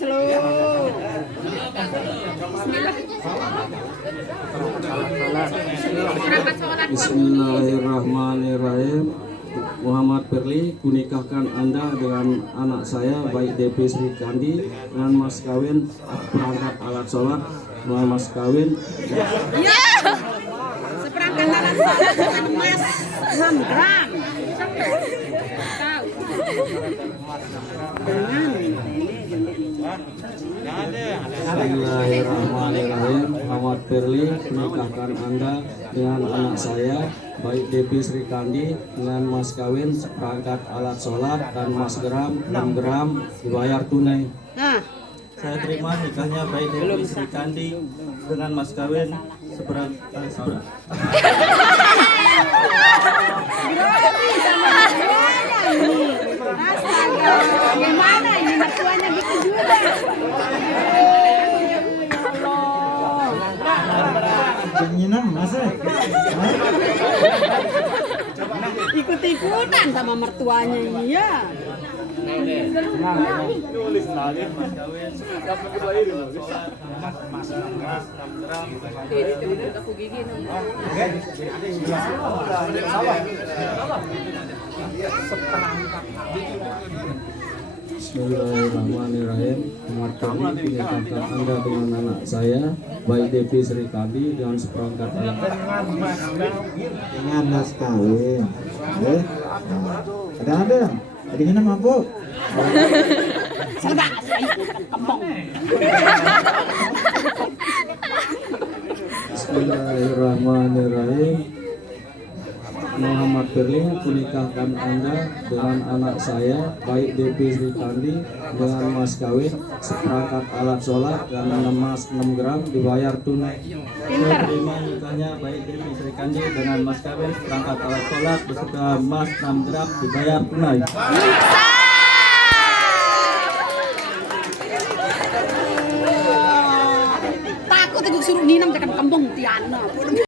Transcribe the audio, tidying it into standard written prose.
Bismillahirrahmanirrahim. Muhammad Perli, kunikahkan Anda dengan anak saya baik Devi Sri Kandi dengan mas kawin perangkat alat sholat dengan mas kawin. Ya, seperangkat alat sholat dengan emas 6 gram. Bismillahirrahmanirrahim. Muhammad Perli, kunikahkan Anda dengan anak saya baik Devi Sri Kandi dengan mas kawin seperangkat alat sholat dan mas 6 gram dibayar tunai. Saya terima nikahnya baik Devi Sri Kandi dengan mas kawin seperangkat. Gimana ini mertuanya gitu juga? Ikut-ikutan sama mertuanya ini ya. Bismillahirrahmanirrahim. Muhammad Perli, kunikahkan Anda dengan anak saya baik Devi Sri Kandi dengan seperangkat alat dengan mas kawin. Ada dengan nama Bu. Serba kembang. Bismillahirrahmanirrahim. Muhammad Perli, kunikahkan Anda dengan anak saya baik Devi Sri Kandi dengan mas kawin seperangkat alat sholat dan emas 6 gram dibayar tunai. Saya terima nikahnya baik Devi Sri Kandi dengan mas kawin seperangkat alat sholat beserta emas 6 gram dibayar tunai. Takut aku suruh ninam tekan kampung Tiana.